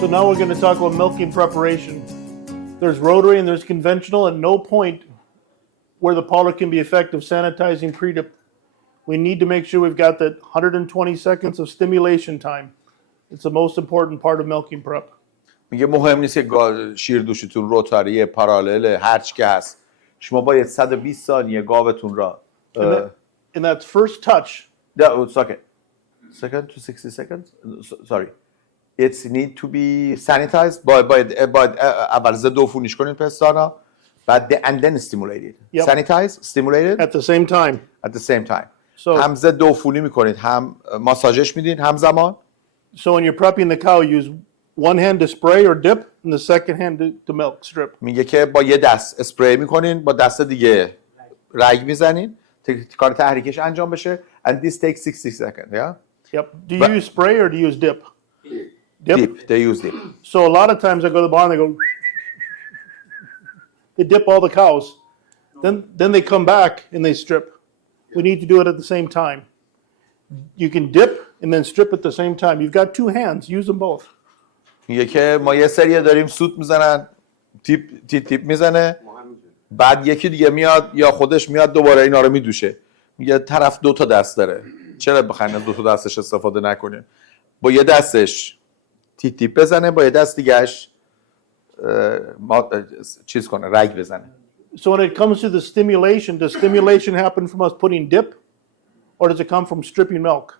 So now we're going to talk about milking preparation. There's rotary and there's conventional, and no point where the parlor can be effective sanitizing pre-dip. We need to make sure we've got that 120 seconds of stimulation time. It's the most important part of milking prep. میگه مهم نیست که شیر دوشتون روتاریه، پارالل، هرچی که هست. شما باید 120 ثانیه گاوتون را And that's first touch. Second to 60 seconds? Sorry. It's need to be sanitized. باید اول ضد عفونیش کنین پستانا. And then stimulated. Yep. Sanitized, stimulated. At the same time. At the same time. So, هم ضد عفونی میکنید، هم ماساژش میدین همزمان. So when you're prepping the cow, use one hand to spray or dip, and the second hand to milk strip. میگه که با یه دست اسپری میکنین، با دست دیگه رگ میزنین، کار تحریکش انجام بشه. And this takes 60 seconds, yeah? Yep. Do you use spray or do you use dip? Dip. They use dip. So a lot of times I go to the barn, they go, they dip all the cows. Then they come back and they strip. We need to do it at the same time. You can dip and then strip at the same time. You've got two hands. Use them both. میگه که ما یه سری داریم سوت میزنن، تیپ میزنه، بعد یکی دیگه میاد یا خودش میاد دوباره اینا رو میدوشه. میگه طرف 2 تا دست داره، چرا بخواین از 2 تا دستش استفاده نکنه؟ با یه دستش تیپ بزنه، با یه دست دیگهش چیز کنه، رگ بزنه. So when it comes to the stimulation, does stimulation happen from us putting dip or does it come from stripping milk?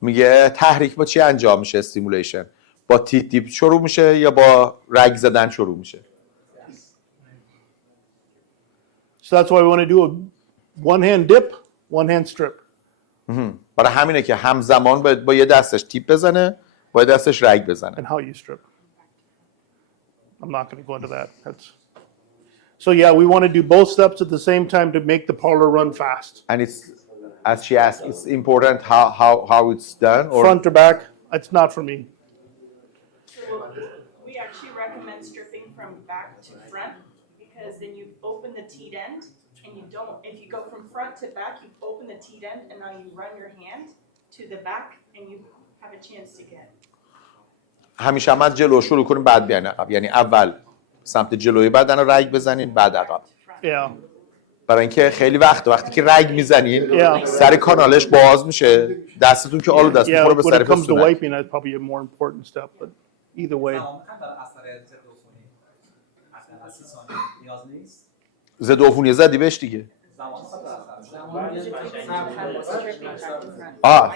میگه تحریک با چی انجام میشه استیمولیشن؟ با تیپ شروع میشه یا با رگ زدن شروع میشه؟ So that's why we want to do a one hand dip, one hand strip. برای همینه که همزمان با یه دستش تیپ بزنه، با یه دستش رگ بزنه. And how you strip. I'm not going to go into that. So yeah, we want to do both steps at the same time to make the parlor run fast. And it's, as she asked, it's important how it's done? Or? Front or back, it's not for me. We actually recommend stripping from back to front because then you open the teat end and you don't, if you go from front to back, you open the teat end and now you run your hand to the back and you have a chance to get. همیشه هم از جلو شروع کنیم بعد بیاین عقب، یعنی اول سمت جلوی بدن رو رگ بزنین بعد عقب. Yeah. برای اینکه خیلی وقتی که رگ میزنین سر کانالش باز میشه، دستتون که آلو دست میخوره به سر when it comes to پستونک. wiping, that's probably a more important step, but either way. ضد عفونی زدی بهش دیگه.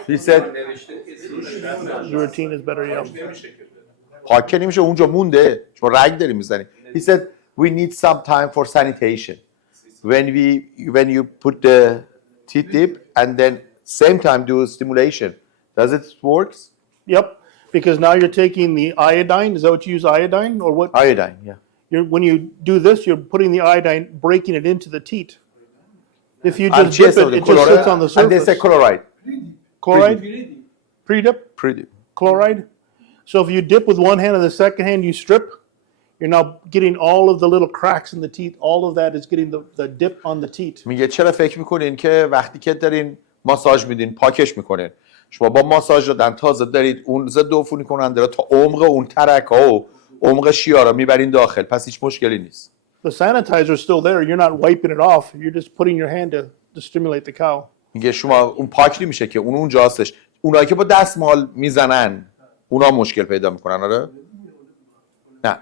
he said The routine is better, yeah. پاک که نمیشه، اونجا مونده چون رگ داری میزنی. He said we need some time for sanitation. When you put the T-tip and then same time do stimulation. Does it works? Yep, because now you're taking the iodine. Is that what you use, iodine? Or what? Iodine, yeah. When you do this, you're putting the iodine, breaking it into the teat. If you just dip it, it just sits on the surface. And they say chloride. Chloride? Pre-dip? Pre-dip. Chloride? So if you dip with one hand and the second hand you strip, you're now getting all of the little cracks in the teeth. All of that is getting the dip on the teat. میگه چرا فکر میکنین که وقتی که دارین ماساژ میدین پاکش میکنین، شما با ماساژ دادن تازه دارید اون ضد عفونی کننده رو تا عمق اون ترک‌ها و عمق شیا رو میبرین داخل، پس هیچ مشکلی نیست. The sanitizer is still there. You're not wiping it off. You're just putting your hand to stimulate the cow. میگه شما اون پاک نمیشه که اون اونجا هستش. اونایی که با دستمال میزنن اونا مشکل پیدا میکنن. آره؟ نه.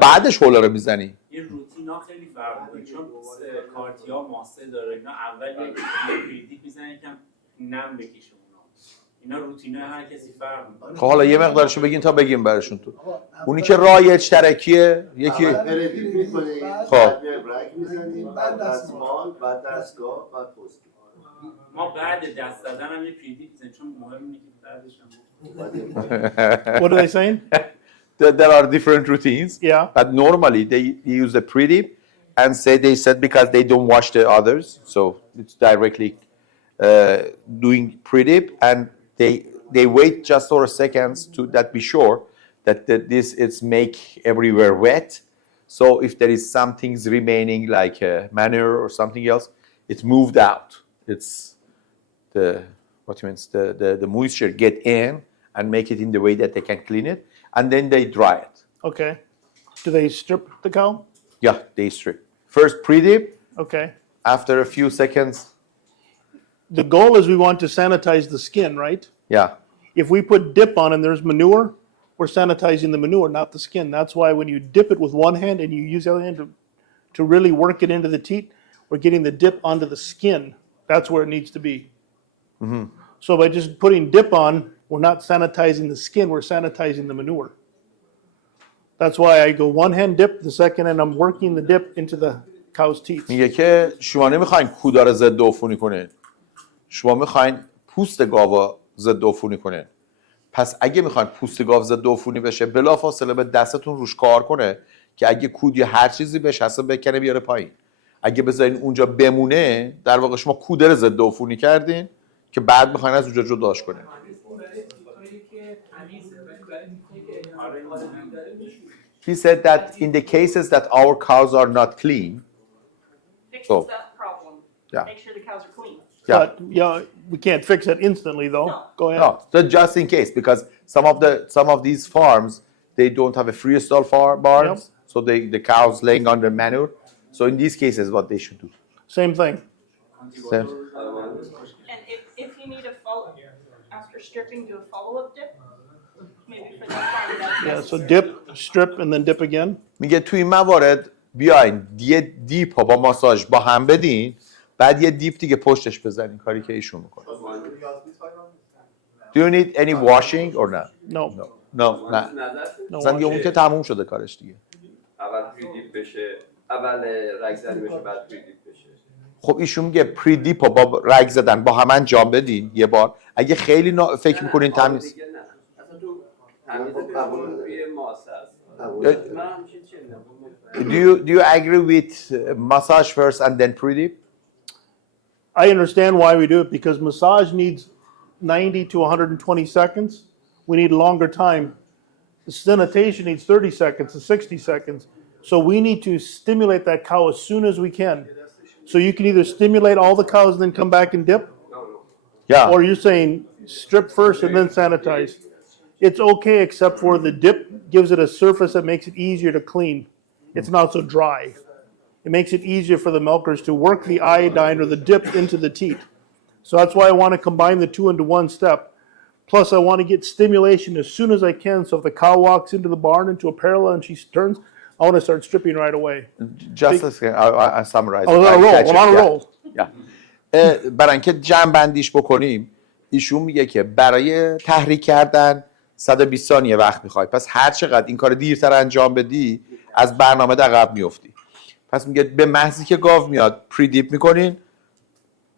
بعدش هولا رو میزنی. یه روتینا خیلی فرق داره چون کارتیا ماسه داره، اینا اول یه پریدیپ میزنن یکم نم بکشه اونا. اینا روتینا هر کسی فرق میکنه. خب حالا یه مقدارشو بگین تا بگیم براشون تو. اونی که رایج ترکیه یکی پریدیپ میکنی، خب رگ میزنیم، بعد دستمال، بعد دستگاه، بعد پست. ما بعد دست دادن هم یه پریدیپ میزنیم چون مهم اینه که بعدش هم What are they saying? There are different routines. Yeah. But normally they use a pre-dip and they said because they don't wash the others, so it's directly doing pre-dip and they wait just for a seconds to that be sure that this is make everywhere wet. So if there is some things remaining like manure or something else, it's moved out. It's the moisture get in and make it in the way that they can clean it, and then they dry it. Okay. Do they strip the cow? Yeah, they strip. First pre-dip, Okay. after a few seconds, The goal is we want to sanitize the skin, right? yeah. If we put dip on and there's manure, we're sanitizing the manure, not the skin. That's why when you dip it with one hand and you use the other hand to really work it into the teat, we're getting the dip onto the skin. That's where it needs to be. So by just putting dip on, we're not sanitizing the skin, we're sanitizing the manure. That's why I go one hand dip, the second hand I'm working the dip into the cow's teeth. میگه که شما نمیخواین کودا رو ضد عفونی کنین، شما میخواین پوست گاوا ضد عفونی کنین. پس اگه میخواین پوست گاو ضد عفونی بشه بلافاصله به دستتون روش کار کنه که اگه کود یا هر چیزی بهش هست بکنه بیاره پایین. اگه بذارین اونجا بمونه در واقع شما کوده رو ضد عفونی کردین که بعد میخواین از اونجا جداش کنین. He said that in the cases that our cows are not clean, Fixes So, that problem. yeah. Make sure the cows are clean. yeah. But yeah, we can't fix it instantly though. No. Go ahead. No, so just in case, because some of these farms they don't have a freestall barns, Yep. so the cows laying on the manure. So in these cases, what they should do. Same thing. Same. And if you need a follow, after stripping, do a follow-up dip. Maybe for that farm that's Yeah, so necessary. dip, strip, and then dip again. میگه توی این موارد بیاین یه دیپ ها با ماساژ با هم بدین، بعد یه دیپ دیگه پشتش بزنین، کاری که ایشون میکنه. Do you need any washing or not? No. No, نه. No مثلا دیگه اون که تموم شده کارش دیگه. اول پریدیپ بشه، اول رگ زنی بشه، بعد پریدیپ بشه. خب ایشون میگه پری دیپ ها با رگ زدن با هم انجام بدین یه بار. اگه خیلی فکر میکنین تمیز دیگه نه. اصلا تو تمیز روی ماسه است. من همچین چیزی Do you agree with massage first and then pre-dip? I understand why we do it because massage needs 90 to 120 seconds. We need longer time. The sanitation needs 30 seconds to 60 seconds. So we need to stimulate that cow as soon as we can. So you can either stimulate all the cows and then come back and dip, Yeah. or you're saying strip first and then sanitize. It's okay except for the dip gives it a surface that makes it easier to clean. It's not so dry. It makes it easier for the milkers to work the iodine or the dip into the teat. So that's why I want to combine the two into one step. Plus, I want to get stimulation as soon as I can. So if the cow walks into the barn into a parallel and she turns, I want to start stripping right away. Just a second, I summarize. I was on a roll. I'm on a roll. برای اینکه جمع بندیش بکنیم ایشون میگه که برای تحریک کردن 120 ثانیه وقت میخوای، پس هر چقدر این کار دیرتر انجام بدی از برنامه عقب میفتی. پس میگه به محضی که گاو میاد پری دیپ میکنین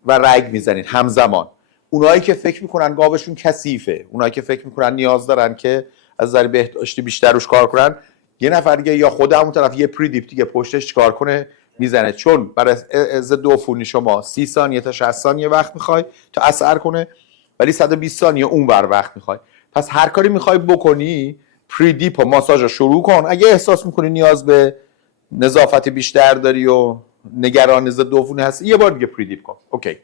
و رگ میزنین همزمان. اونایی که فکر میکنن گاوشون کثیفه، اونایی که فکر میکنن نیاز دارن که از نظر بهداشتی بیشتر روش کار کنن، یه نفر دیگه یا خود همون طرف یه پری دیپ دیگه پشتش چیکار کنه میزنه، چون برای ضد عفونی شما 30 ثانیه تا 60 ثانیه وقت میخوای تا اثر کنه، ولی 120 ثانیه اونور وقت میخوای. پس هر کاری میخوای بکنی پری دیپ و ماساژ رو شروع کن. اگه احساس میکنی نیاز به نظافت بیشتر داری و نگران ضد عفونی هستی یه بار دیگه پری دیپ کن. اوکی.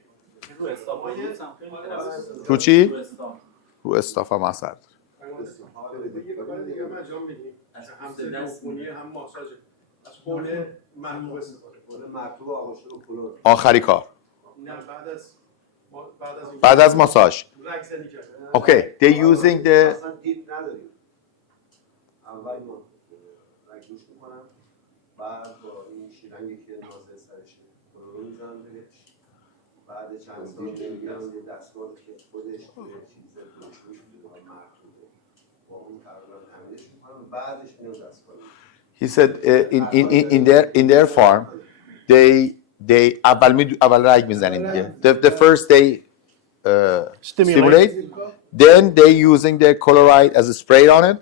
رو استاپ هم خیلی درست. رو چی؟ رو استاپ. رو استاف هم اثر داره. هم عفونی هم ماساژ از حوله مرطوب استفاده حوله مرطوب آغشته رو کلور. آخری کار نه بعد از ماساژ. رگ زنی کرده. اوکی. They using the اصلا دیپ نداریم. اول ما رگ دوش میکنم، بعد با این شیرنگی که نازل سرشه کلور میزنم بهش، بعد چند ثانیه میگیرم یه دستگاه که خودش توی چیز دوش میشه و مرطوبه با اون تقریبا تمیزش میکنم، بعدش میام دستگاه. He said in their farm they اول رگ میزنن دیگه. The first they stimulate, then they using the chloride as a spray on it,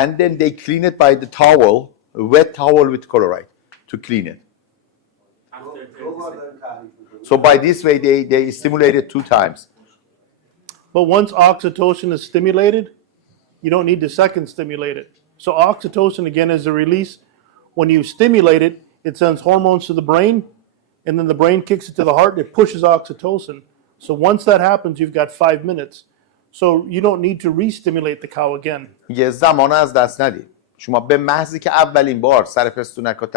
and then they clean it by the towel, a wet towel with chloride to clean it. So by this way they stimulate it 2 times. But once oxytocin is stimulated, you don't need to second stimulate it. So oxytocin, again, is a release. When you stimulate it, it sends hormones to the brain, and then the brain kicks it to the heart, and it pushes oxytocin. So once that happens, you've got 5 minutes. So you don't need to re-stimulate the cow again. میگه زمان از دست ندید. شما به محضی که اولین بار سر پستونک رو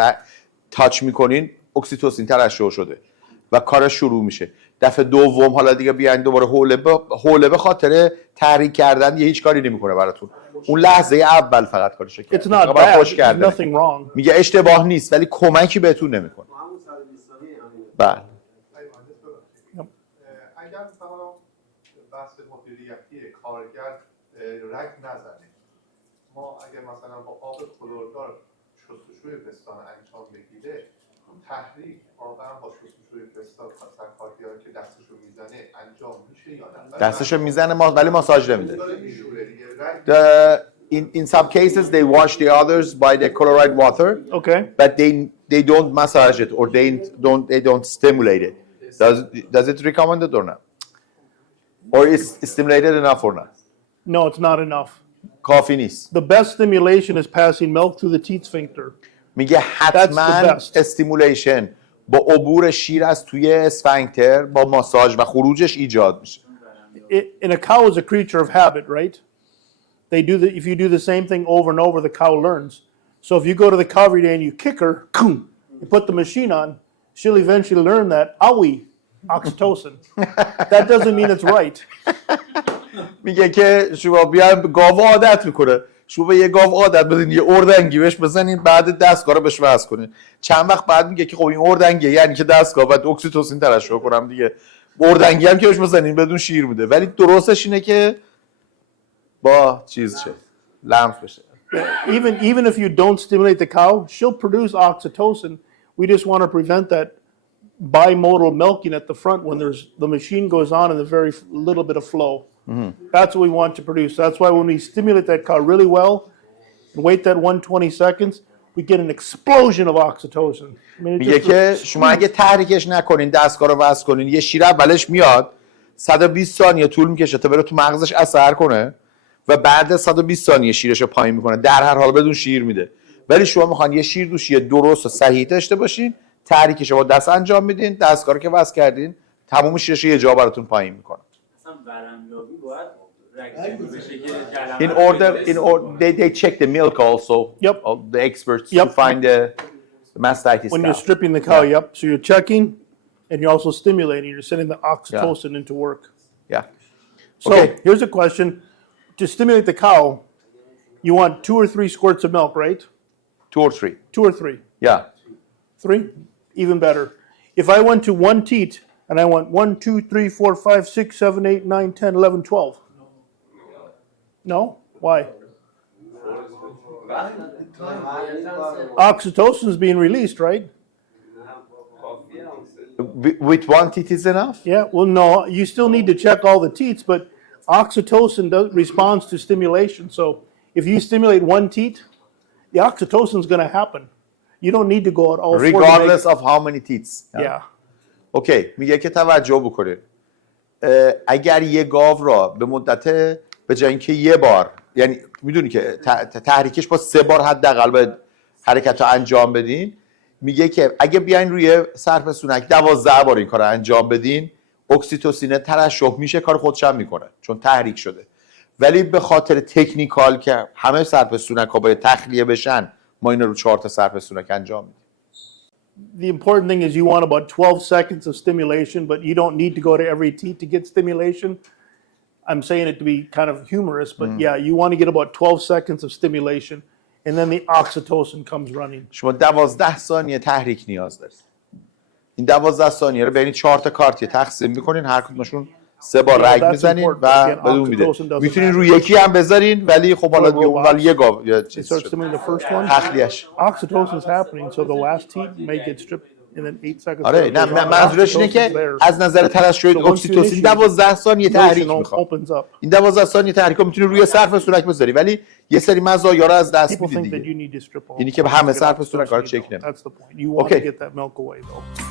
تاچ میکنین اکسیتوسین ترشح شده و کار شروع میشه. دفعه دوم حالا دیگه بیاین دوباره حوله به خاطر تحریک کردن یه هیچ کاری نمیکنه براتون. اون لحظه اول فقط کارش کرد. It's not bad. There's nothing wrong. میگه اشتباه نیست ولی کمکی بهتون نمیکنه. همون 120 ثانیه همین. بله. اگر مثلا بحث مدیریتی کارگر رگ نزنه ما اگر مثلا با آب کلوردار شستشوی پستان انجام بگیره تحریک واقعا با شستشوی پستان مثلا کارگر که دستشو میزنه انجام میشه یا نه دستشو میزنه ولی ماساژ نمیده. In some cases they wash the others by the chloride water. Okay. But they don't massage it or they don't stimulate it. Does it recommend it or not? Or is stimulated enough or not? No, it's not enough. کافی نیست. The best stimulation is passing milk through the teat sphincter. میگه حتما استیمولیشن با عبور شیر از توی اسفنکتر با ماساژ و خروجش ایجاد میشه. And a cow is a creature of habit, right? If you do the same thing over and over, the cow learns. So if you go to the cow every day and you kick her, you put the machine on, she'll eventually learn that, owie, oxytocin. That doesn't mean it's right. میگه که شما بیاین گاو عادت میکنه. شما به یه گاو عادت بدین یه اردنگی بهش بزنین بعد دستگاه رو بهش وصل کنین. چند وقت بعد میگه که خب این اردنگی یعنی که دستگاه بعد اکسیتوسین ترشح کنم دیگه. اردنگی هم که بهش بزنین بدون شیر میده. ولی درستش اینه که با چیز شه. لمس بشه. Even if you don't stimulate the cow, she'll produce oxytocin. We just want to prevent that bimodal milking at the front when the machine goes on and there's very little bit of flow. Mm-hmm. That's what we want to produce. That's why when we stimulate that cow really well and wait that 120 seconds, we get an explosion of oxytocin. میگه که شما اگه تحریکش نکنین دستگاه رو وصل کنین یه شیر اولش میاد 120 ثانیه طول میکشه تا بره تو مغزش اثر کنه و بعد 120 ثانیه شیرش رو پایین میکنه در هر حال بدون شیر میده. ولی شما میخوان یه شیر دوشی درست و صحیح داشته باشین تحریکش رو با دست انجام میدین دستگاه رو که وصل کردین تمام شیرش یه جا براتون پایین میکنه. اصلا برندیابی باید رگ بشه که in order they check the milk also. Yep. The experts to find the mastitis. When you're stripping the cow, yep. So you're checking and you're also stimulating. You're sending the oxytocin into work. Yeah. So here's a question. To stimulate the cow, you want 2 or 3 squirts of milk, right? 2 or 3. 2 or 3. Yeah. 3? Even better. If I went to one teat and I went 1, 2, 3, 4, 5, 6, 7, 8, 9, 10, 11, 12. No? Why? Oxytocin is being released, right? With one teat is enough? Yeah, well, no, you still need to check all the teats, but oxytocin responds to stimulation. So if you stimulate one teat, the oxytocin is going to happen. You don't need to go out all 4 regardless of how many teats. Yeah. اوکی میگه که توجه بکنید اگر یه گاو را به مدت به جای اینکه یه بار یعنی میدونی که تحریکش با 3 بار حداقل باید حرکت رو انجام بدین میگه که اگه بیاین روی سرپستونک 12 بار این کار رو انجام بدین اکسیتوسین ترشح میشه کار خودش هم میکنه چون تحریک شده ولی به خاطر تکنیکال که همه سرپستونک ها باید تخلیه بشن ما اینا رو 4 تا سرپستونک انجام میدیم. The important thing is you want about 12 seconds of stimulation, but you don't need to go to every teat to get stimulation. I'm saying it to be kind of humorous, but yeah, you want to get about 12 seconds of stimulation, and then the oxytocin comes running. شما 12 ثانیه تحریک نیاز دارید. این 12 ثانیه رو بین 4 تا کارتی تقسیم می‌کنین هر کدومشون 3 بار رگ میزنین و بدون میده. میتونین روی یکی هم بذارین ولی خب حالا یه گاو یا چیز تخلیه‌اش. Oxytocin is happening, so the last teat may get stripped in then 8 seconds. آره نه منظورش اینه که از نظر ترشح اکسیتوسین 12 ثانیه تحریک میخواد. این 12 ثانیه تحریک رو میتونی روی سرپستونک بذاری ولی یه سری مزایا رو از دست میدید دیگه. اینی که همه سرپستونک رو چک نمی‌کنه. That's the point. You want to get that milk away though.